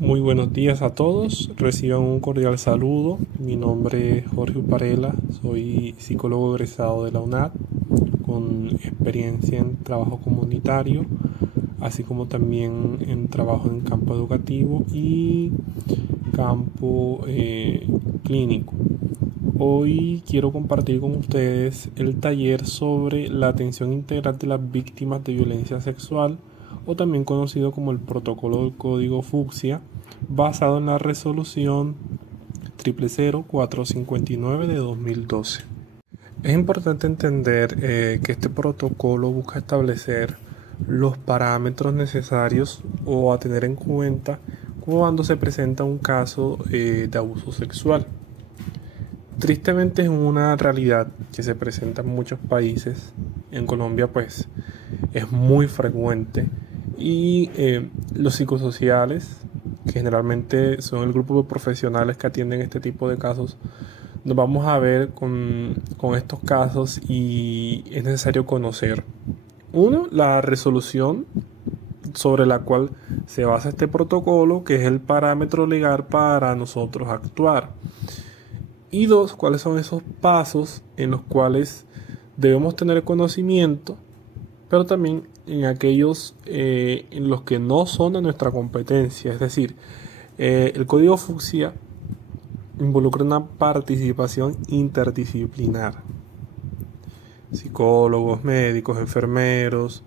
Muy buenos días a todos, reciban un cordial saludo. Mi nombre es Jorge Uparela, soy psicólogo egresado de la UNAD con experiencia en trabajo comunitario, así como también en trabajo en campo educativo y campo clínico. Hoy quiero compartir con ustedes el taller sobre la atención integral de las víctimas de violencia sexual, o también conocido como el protocolo del código fucsia, basado en la resolución 000459 de 2012. Es importante entender que este protocolo busca establecer los parámetros necesarios o a tener en cuenta cuando se presenta un caso de abuso sexual. Tristemente es una realidad que se presenta en muchos países. En Colombia pues es muy frecuente y los psicosociales, que generalmente son el grupo de profesionales que atienden este tipo de casos, nos vamos a ver con estos casos y es necesario conocer la resolución sobre la cual se basa este protocolo, que es el parámetro legal para nosotros actuar. Y dos, cuáles son esos pasos en los cuales debemos tener conocimiento, pero también en aquellos en los que no son de nuestra competencia. Es decir, el código fucsia involucra una participación interdisciplinar. Psicólogos, médicos, enfermeros,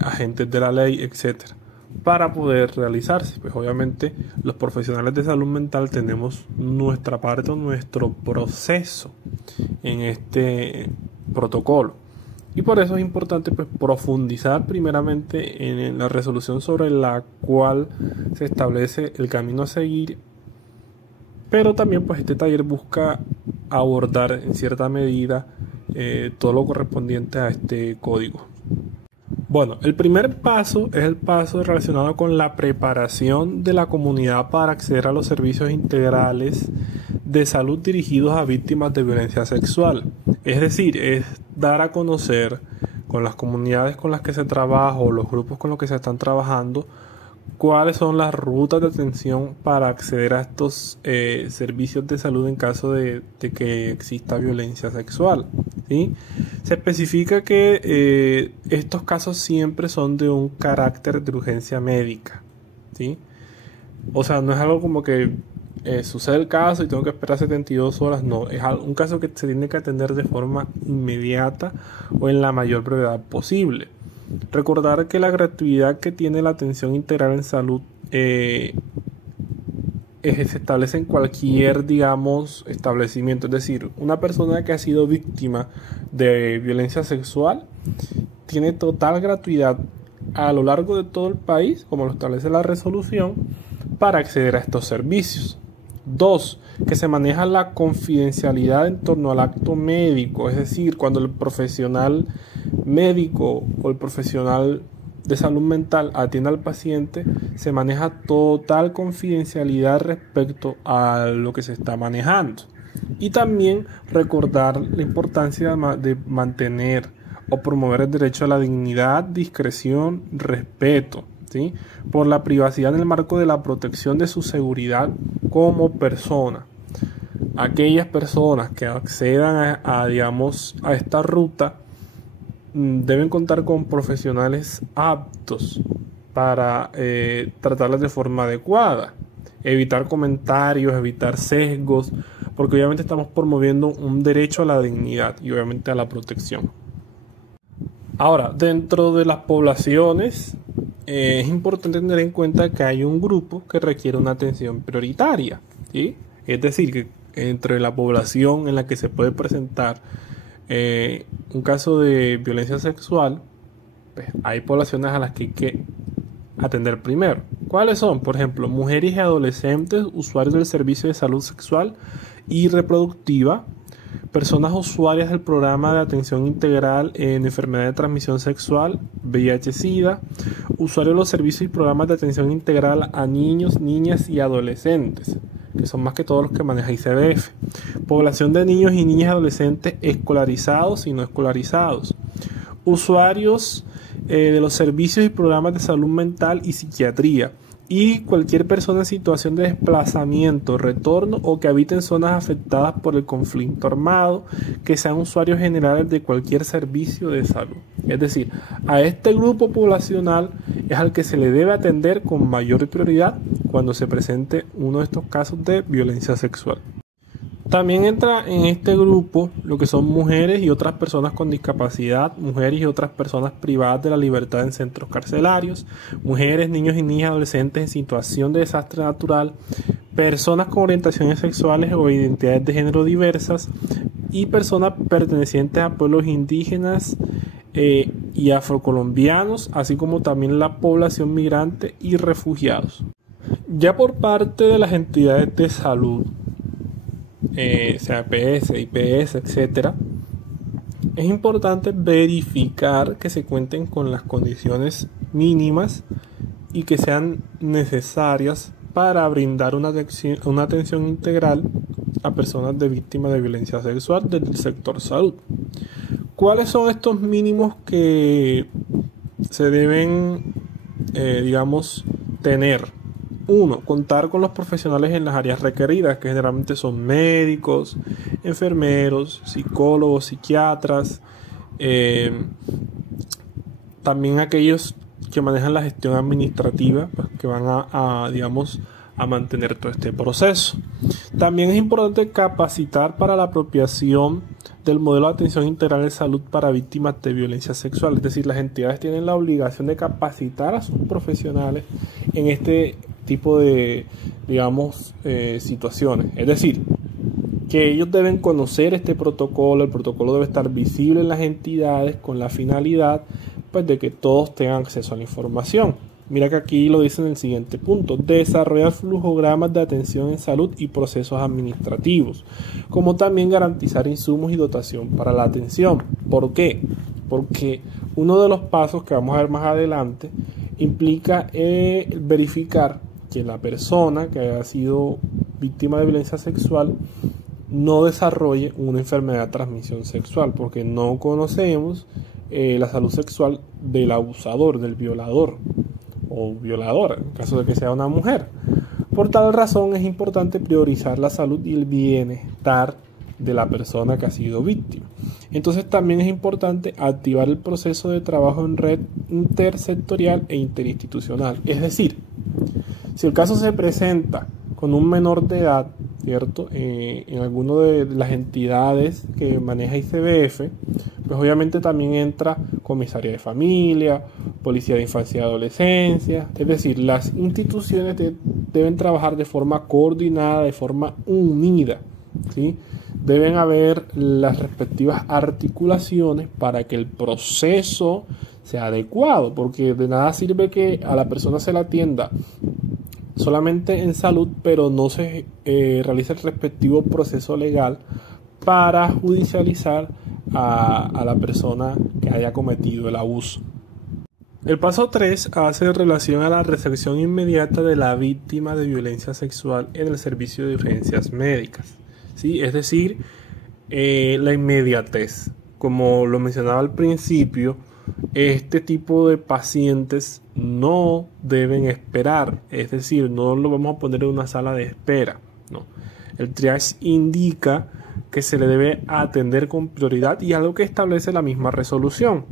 agentes de la ley, etcétera, para poder realizarse. Pues obviamente los profesionales de salud mental tenemos nuestra parte, nuestro proceso en este protocolo. Y por eso es importante pues profundizar primeramente en la resolución sobre la cual se establece el camino a seguir. Pero también pues este taller busca abordar en cierta medida todo lo correspondiente a este código. Bueno, el primer paso es el paso relacionado con la preparación de la comunidad para acceder a los servicios integrales de salud dirigidos a víctimas de violencia sexual. Es decir, es dar a conocer con las comunidades con las que se trabaja o los grupos con los que se están trabajando cuáles son las rutas de atención para acceder a estos servicios de salud en caso de que exista violencia sexual, ¿sí? Se especifica que estos casos siempre son de un carácter de urgencia médica, ¿sí? O sea, no es algo como que sucede el caso y tengo que esperar 72 horas, no, es un caso que se tiene que atender de forma inmediata o en la mayor brevedad posible. Recordar que la gratuidad que tiene la atención integral en salud se establece en cualquier, establecimiento. Es decir, una persona que ha sido víctima de violencia sexual tiene total gratuidad a lo largo de todo el país, como lo establece la resolución, para acceder a estos servicios. 2. Que se maneja la confidencialidad en torno al acto médico, es decir, cuando el profesional médico o el profesional de salud mental atiende al paciente, se maneja total confidencialidad respecto a lo que se está manejando. Y también recordar la importancia de mantener o promover el derecho a la dignidad, discreción, respeto, ¿sí? Por la privacidad en el marco de la protección de su seguridad como persona. Aquellas personas que accedan a esta ruta deben contar con profesionales aptos para tratarlas de forma adecuada, evitar comentarios, evitar sesgos, porque obviamente estamos promoviendo un derecho a la dignidad y obviamente a la protección. Ahora, dentro de las poblaciones es importante tener en cuenta que hay un grupo que requiere una atención prioritaria, ¿sí? Es decir, que entre la población en la que se puede presentar un caso de violencia sexual, pues hay poblaciones a las que hay que atender primero. ¿Cuáles son? Por ejemplo, mujeres y adolescentes usuarios del servicio de salud sexual y reproductiva, personas usuarias del programa de atención integral en enfermedad de transmisión sexual, VIH-Sida, usuarios de los servicios y programas de atención integral a niños, niñas y adolescentes, que son más que todos los que maneja ICBF, población de niños y niñas y adolescentes escolarizados y no escolarizados, usuarios de los servicios y programas de salud mental y psiquiatría, y cualquier persona en situación de desplazamiento, retorno o que habite en zonas afectadas por el conflicto armado, que sean usuarios generales de cualquier servicio de salud. Es decir, a este grupo poblacional es al que se le debe atender con mayor prioridad cuando se presente uno de estos casos de violencia sexual. También entra en este grupo lo que son mujeres y otras personas con discapacidad, mujeres y otras personas privadas de la libertad en centros carcelarios, mujeres, niños y niñas adolescentes en situación de desastre natural, personas con orientaciones sexuales o identidades de género diversas y personas pertenecientes a pueblos indígenas y afrocolombianos, así como también la población migrante y refugiados. Ya por parte de las entidades de salud, CAPS, IPS, etcétera, es importante verificar que se cuenten con las condiciones mínimas y que sean necesarias para brindar una atención integral a personas de víctimas de violencia sexual del sector salud. ¿Cuáles son estos mínimos que se deben, tener? 1. Contar con los profesionales en las áreas requeridas, que generalmente son médicos, enfermeros, psicólogos, psiquiatras, también aquellos que manejan la gestión administrativa, pues, que van a mantener todo este proceso. También es importante capacitar para la apropiación del modelo de atención integral de salud para víctimas de violencia sexual. Es decir, las entidades tienen la obligación de capacitar a sus profesionales en este tipo de, situaciones. Es decir, que ellos deben conocer este protocolo, el protocolo debe estar visible en las entidades con la finalidad, pues, de que todos tengan acceso a la información. Mira que aquí lo dice en el siguiente punto: desarrollar flujogramas de atención en salud y procesos administrativos, como también garantizar insumos y dotación para la atención. ¿Por qué? Porque uno de los pasos que vamos a ver más adelante implica verificar que la persona que haya sido víctima de violencia sexual no desarrolle una enfermedad de transmisión sexual, porque no conocemos la salud sexual del abusador, del violador o violadora, en caso de que sea una mujer. Por tal razón es importante priorizar la salud y el bienestar de la persona que ha sido víctima. Entonces también es importante activar el proceso de trabajo en red intersectorial e interinstitucional. Es decir, si el caso se presenta con un menor de edad, ¿cierto? En alguna de las entidades que maneja ICBF, pues obviamente también entra comisaría de familia, policía de infancia y adolescencia. Es decir, las instituciones deben trabajar de forma coordinada, de forma unida, ¿sí? Deben haber las respectivas articulaciones para que el proceso sea adecuado, porque de nada sirve que a la persona se la atienda solamente en salud, pero no se realiza el respectivo proceso legal para judicializar a la persona que haya cometido el abuso. El paso 3 hace relación a la recepción inmediata de la víctima de violencia sexual en el servicio de urgencias médicas, ¿sí? Es decir, la inmediatez. Como lo mencionaba al principio, este tipo de pacientes no deben esperar, es decir, no lo vamos a poner en una sala de espera, no. El triage indica que se le debe atender con prioridad y algo que establece la misma resolución.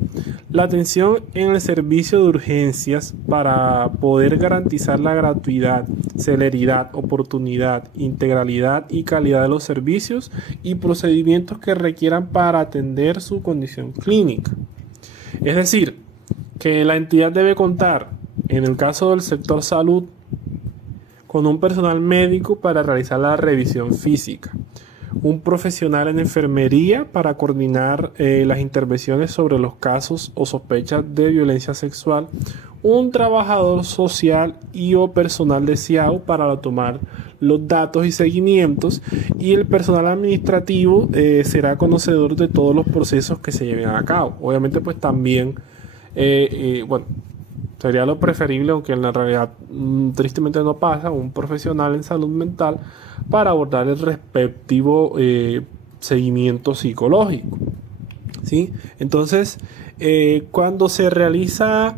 La atención en el servicio de urgencias para poder garantizar la gratuidad, celeridad, oportunidad, integralidad y calidad de los servicios y procedimientos que requieran para atender su condición clínica. Es decir, que la entidad debe contar, en el caso del sector salud, con un personal médico para realizar la revisión física, un profesional en enfermería para coordinar las intervenciones sobre los casos o sospechas de violencia sexual, un trabajador social y o personal de SIAO para tomar los datos y seguimientos, y el personal administrativo será conocedor de todos los procesos que se lleven a cabo. Obviamente pues también sería lo preferible, aunque en la realidad tristemente no pasa, un profesional en salud mental para abordar el respectivo seguimiento psicológico, ¿sí? Entonces, cuando se realiza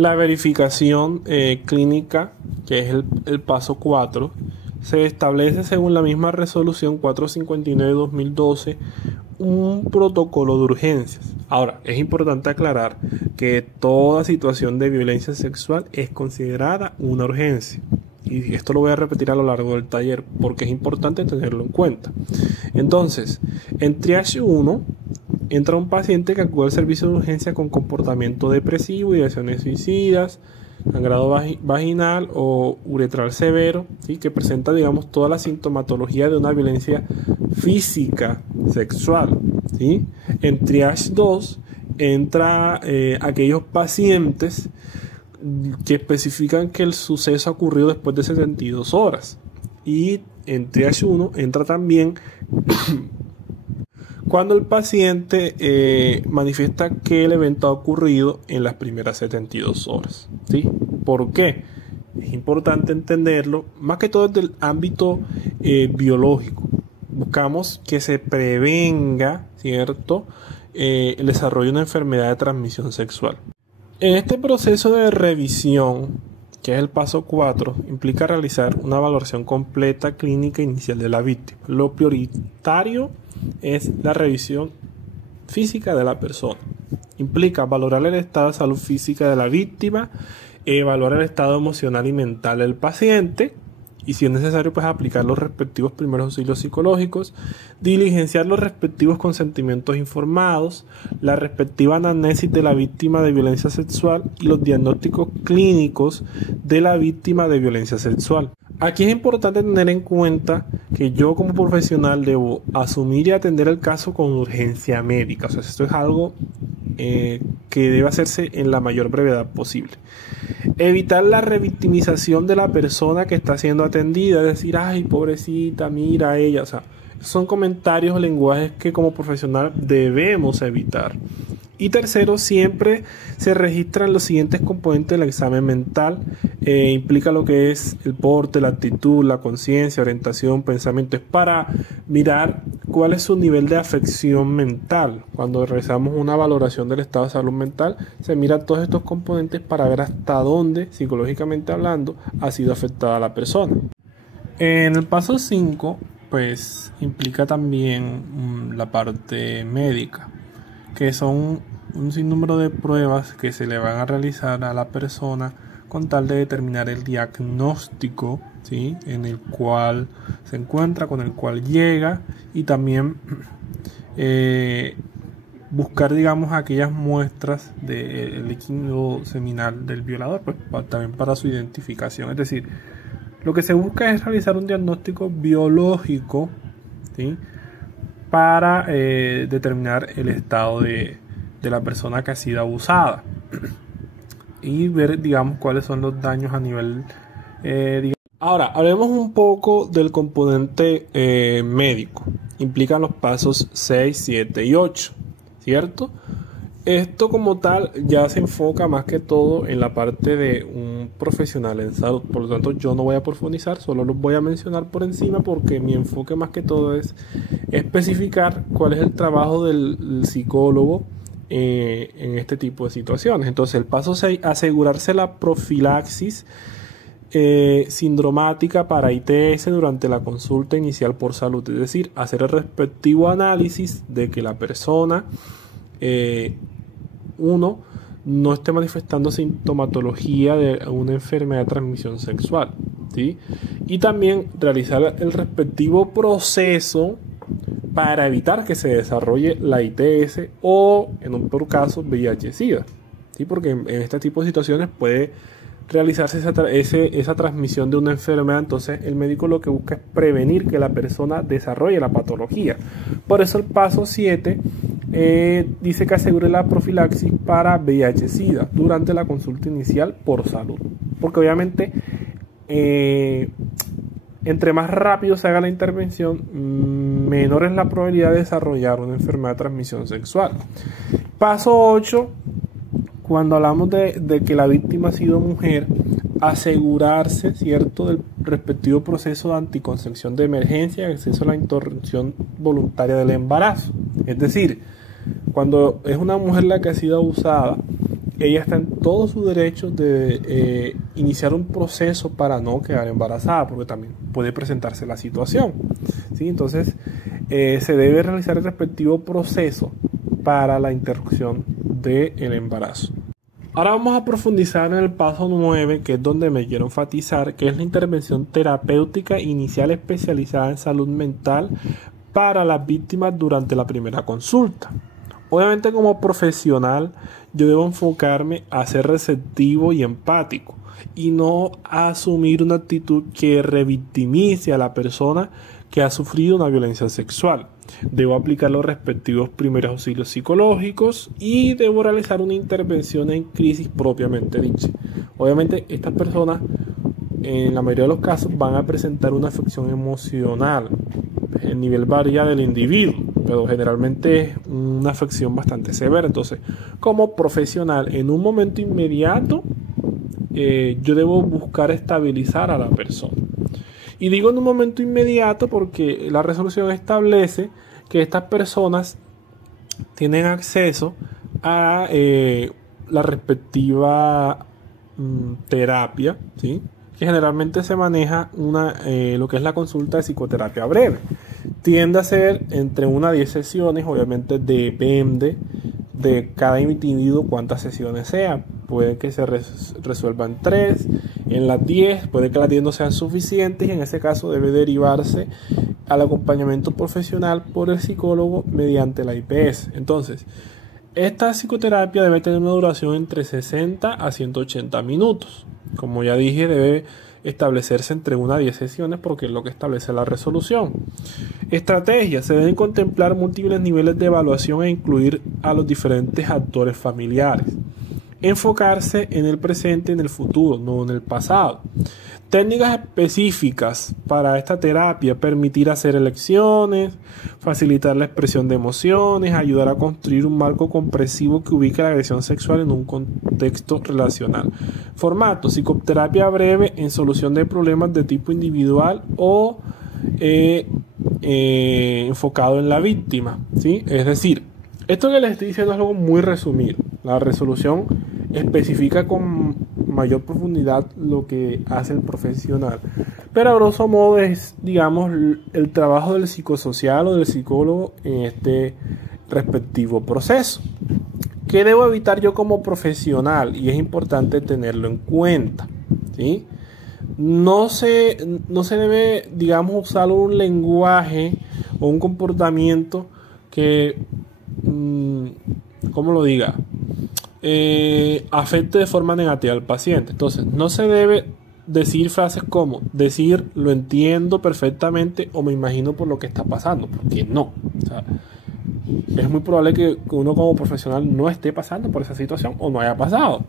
La verificación clínica, que es el paso 4, se establece según la misma resolución 459-2012 un protocolo de urgencias. Ahora, es importante aclarar que toda situación de violencia sexual es considerada una urgencia. Y esto lo voy a repetir a lo largo del taller porque es importante tenerlo en cuenta. Entonces, en triage 1 entra un paciente que acude al servicio de urgencia con comportamiento depresivo, ideaciones suicidas, sangrado vaginal o uretral severo, ¿sí? Que presenta, digamos, toda la sintomatología de una violencia física sexual, ¿sí? En triage 2 entra aquellos pacientes que especifican que el suceso ha ocurrido después de 72 horas. Y en triage 1 entra también cuando el paciente manifiesta que el evento ha ocurrido en las primeras 72 horas. ¿Sí? ¿Por qué? Es importante entenderlo, más que todo desde el ámbito biológico. Buscamos que se prevenga, ¿cierto?, el desarrollo de una enfermedad de transmisión sexual. En este proceso de revisión, que es el paso 4, implica realizar una valoración completa clínica inicial de la víctima. Lo prioritario es la revisión física de la persona. Implica valorar el estado de salud física de la víctima, evaluar el estado emocional y mental del paciente, y si es necesario, pues aplicar los respectivos primeros auxilios psicológicos, diligenciar los respectivos consentimientos informados, la respectiva anamnesis de la víctima de violencia sexual y los diagnósticos clínicos de la víctima de violencia sexual. Aquí es importante tener en cuenta que yo como profesional debo asumir y atender el caso con urgencia médica. O sea, esto es algo que debe hacerse en la mayor brevedad posible. Evitar la revictimización de la persona que está siendo atendida, es decir, ay, pobrecita, mira a ella. O sea, son comentarios o lenguajes que como profesional debemos evitar. Y tercero, siempre se registran los siguientes componentes del examen mental. Implica lo que es el porte, la actitud, la conciencia, orientación, pensamiento. Es para mirar cuál es su nivel de afección mental. Cuando realizamos una valoración del estado de salud mental, se mira todos estos componentes para ver hasta dónde, psicológicamente hablando, ha sido afectada la persona. En el paso 5, pues implica también la parte médica, que son un sinnúmero de pruebas que se le van a realizar a la persona con tal de determinar el diagnóstico, ¿sí?, en el cual se encuentra, con el cual llega, y también buscar, digamos, aquellas muestras del líquido seminal del violador, pues también para su identificación. Es decir, lo que se busca es realizar un diagnóstico biológico, ¿sí?, para determinar el estado de la persona que ha sido abusada y ver, digamos, cuáles son los daños a nivel Ahora, hablemos un poco del componente médico. Implican los pasos 6, 7 y 8, ¿cierto? Esto como tal ya se enfoca más que todo en la parte de un profesional en salud. Por lo tanto, yo no voy a profundizar, solo los voy a mencionar por encima porque mi enfoque más que todo es especificar cuál es el trabajo del psicólogo en este tipo de situaciones. Entonces, el paso 6, asegurarse la profilaxis sindromática para ITS durante la consulta inicial por salud. Es decir, hacer el respectivo análisis de que la persona no esté manifestando sintomatología de una enfermedad de transmisión sexual, ¿sí? Y también realizar el respectivo proceso para evitar que se desarrolle la ITS o, en un peor caso, VIH-Sida, ¿sí? Porque en este tipo de situaciones puede realizarse esa transmisión de una enfermedad. Entonces el médico lo que busca es prevenir que la persona desarrolle la patología. Por eso el paso 7 dice que asegure la profilaxis para VIH-Sida durante la consulta inicial por salud, porque obviamente entre más rápido se haga la intervención, menor es la probabilidad de desarrollar una enfermedad de transmisión sexual. Paso 8, cuando hablamos de que la víctima ha sido mujer, asegurarse, ¿cierto?, del respectivo proceso de anticoncepción de emergencia y acceso a la interrupción voluntaria del embarazo. Es decir, cuando es una mujer la que ha sido abusada ella está en todo su derecho de iniciar un proceso para no quedar embarazada, porque también puede presentarse la situación, ¿sí? Entonces se debe realizar el respectivo proceso para la interrupción del embarazo. Ahora vamos a profundizar en el paso 9, que es donde me quiero enfatizar, que es la intervención terapéutica inicial especializada en salud mental para las víctimas durante la primera consulta. Obviamente, como profesional, yo debo enfocarme a ser receptivo y empático y no a asumir una actitud que revictimice a la persona que ha sufrido una violencia sexual. Debo aplicar los respectivos primeros auxilios psicológicos y debo realizar una intervención en crisis propiamente dicha. Obviamente, estas personas, en la mayoría de los casos, van a presentar una afección emocional. El nivel varía del individuo, pero generalmente es una afección bastante severa. Entonces, como profesional, en un momento inmediato, yo debo buscar estabilizar a la persona. Y digo en un momento inmediato porque la resolución establece que estas personas tienen acceso a la respectiva terapia, ¿sí? Que generalmente se maneja lo que es la consulta de psicoterapia breve. Tiende a ser entre 1 a 10 sesiones, obviamente depende de cada individuo cuántas sesiones sean. Puede que se resuelvan 3, en las 10, puede que las 10 no sean suficientes y en ese caso debe derivarse al acompañamiento profesional por el psicólogo mediante la IPS. Entonces, esta psicoterapia debe tener una duración entre 60 a 180 minutos. Como ya dije, debe establecerse entre 1 a 10 sesiones porque es lo que establece la resolución. Estrategias. Se deben contemplar múltiples niveles de evaluación e incluir a los diferentes actores familiares. Enfocarse en el presente, en el futuro, no en el pasado. Técnicas específicas para esta terapia: permitir hacer elecciones, facilitar la expresión de emociones, ayudar a construir un marco comprensivo que ubique la agresión sexual en un contexto relacional. Formato: psicoterapia breve en solución de problemas de tipo individual o enfocado en la víctima, ¿sí? Es decir, esto que les estoy diciendo es algo muy resumido. La resolución especifica con mayor profundidad lo que hace el profesional, pero a grosso modo es, digamos, el trabajo del psicosocial o del psicólogo en este respectivo proceso. ¿Qué debo evitar yo como profesional? Y es importante tenerlo en cuenta, ¿sí? No se debe, digamos, usar un lenguaje o un comportamiento que, ¿cómo lo diga? Afecte de forma negativa al paciente. Entonces, no se debe decir frases como decir lo entiendo perfectamente o me imagino por lo que está pasando, porque no. O sea, es muy probable que uno como profesional no esté pasando por esa situación o no haya pasado.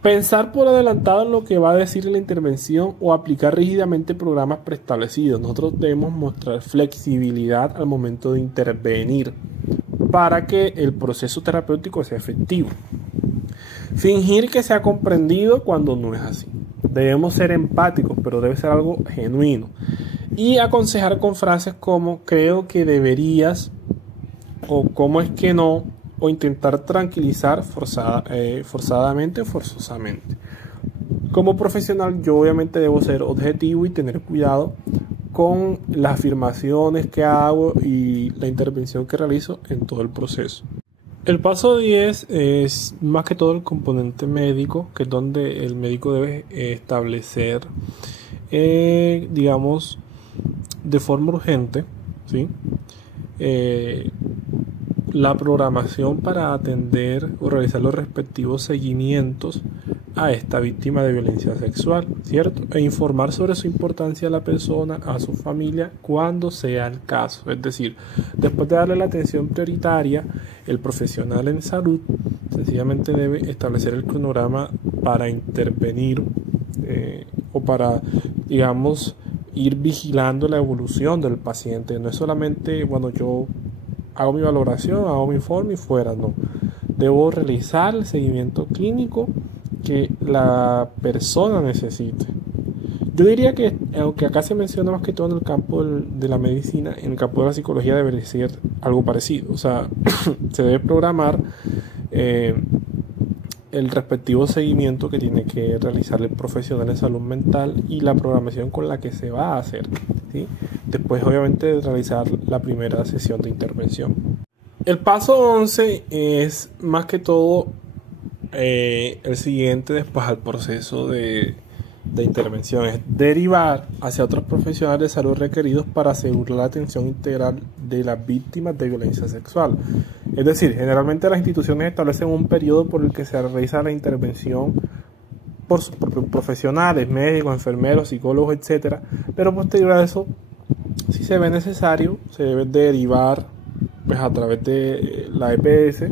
Pensar por adelantado en lo que va a decir la intervención o aplicar rígidamente programas preestablecidos. Nosotros debemos mostrar flexibilidad al momento de intervenir para que el proceso terapéutico sea efectivo. Fingir que se ha comprendido cuando no es así. Debemos ser empáticos, pero debe ser algo genuino. Y aconsejar con frases como creo que deberías o cómo es que no, o intentar tranquilizar forzadamente o forzosamente. Como profesional, yo obviamente debo ser objetivo y tener cuidado con las afirmaciones que hago y la intervención que realizo en todo el proceso. El paso 10 es más que todo el componente médico, que es donde el médico debe establecer, digamos, de forma urgente, ¿sí? La programación para atender o realizar los respectivos seguimientos a esta víctima de violencia sexual, ¿cierto? E informar sobre su importancia a la persona, a su familia, cuando sea el caso. Es decir, después de darle la atención prioritaria, el profesional en salud sencillamente debe establecer el cronograma para intervenir o para, digamos, ir vigilando la evolución del paciente. No es solamente, bueno, yo hago mi valoración, hago mi informe y fuera, no. Debo realizar el seguimiento clínico que la persona necesite. Yo diría que, aunque acá se menciona más que todo en el campo de la medicina, en el campo de la psicología debería ser algo parecido. O sea, se debe programar el respectivo seguimiento que tiene que realizar el profesional de salud mental y la programación con la que se va a hacer, ¿sí? Después, obviamente, de realizar la primera sesión de intervención. El paso 11 es más que todo el siguiente después al proceso de intervención, es derivar hacia otros profesionales de salud requeridos para asegurar la atención integral de las víctimas de violencia sexual. Es decir, generalmente las instituciones establecen un periodo por el que se realiza la intervención por sus propios profesionales, médicos, enfermeros, psicólogos, etc. Pero posterior a eso, si se ve necesario, se debe derivar pues, a través de la EPS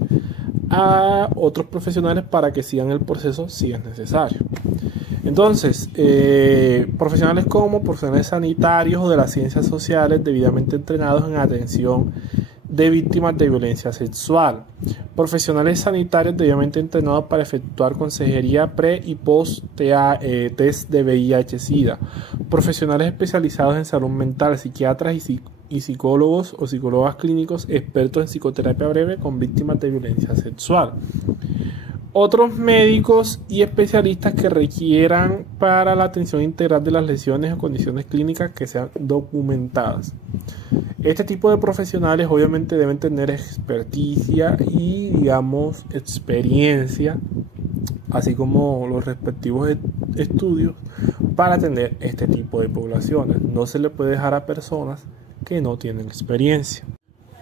a otros profesionales para que sigan el proceso si es necesario. Entonces, profesionales como profesionales sanitarios o de las ciencias sociales debidamente entrenados en atención de víctimas de violencia sexual. Profesionales sanitarios debidamente entrenados para efectuar consejería pre y post test de VIH-Sida. Profesionales especializados en salud mental, psiquiatras y psicólogos o psicólogas clínicos expertos en psicoterapia breve con víctimas de violencia sexual. Otros médicos y especialistas que requieran para la atención integral de las lesiones o condiciones clínicas que sean documentadas. Este tipo de profesionales obviamente deben tener experticia y, digamos, experiencia, así como los respectivos estudios para atender este tipo de poblaciones. No se le puede dejar a personas que no tienen experiencia.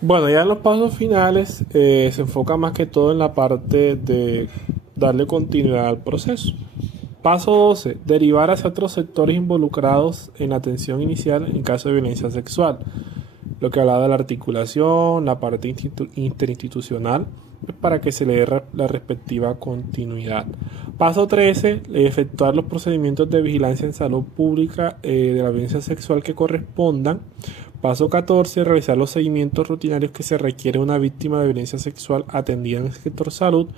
Bueno, ya en los pasos finales se enfoca más que todo en la parte de darle continuidad al proceso. Paso 12. Derivar hacia otros sectores involucrados en la atención inicial en caso de violencia sexual. Lo que hablaba de la articulación, la parte interinstitucional, para que se le dé la respectiva continuidad. Paso 13. Efectuar los procedimientos de vigilancia en salud pública de la violencia sexual que correspondan. Paso 14. Realizar los seguimientos rutinarios que se requiere una víctima de violencia sexual atendida en el sector salud.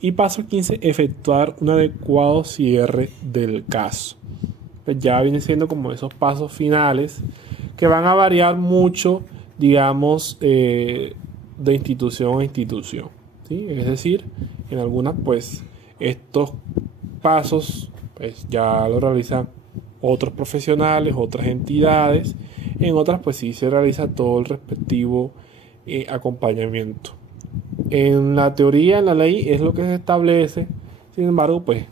Y paso 15. Efectuar un adecuado cierre del caso. Pues ya viene siendo como esos pasos finales que van a variar mucho, digamos, de institución a institución, ¿sí? Es decir, en algunas, pues, estos pasos pues, ya lo realizan otros profesionales, otras entidades. En otras, pues sí se realiza todo el respectivo acompañamiento. En la teoría, en la ley, es lo que se establece. Sin embargo, pues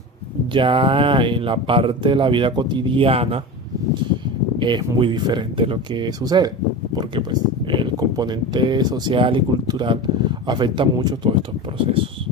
ya en la parte de la vida cotidiana es muy diferente lo que sucede, porque pues el componente social y cultural afecta mucho todos estos procesos.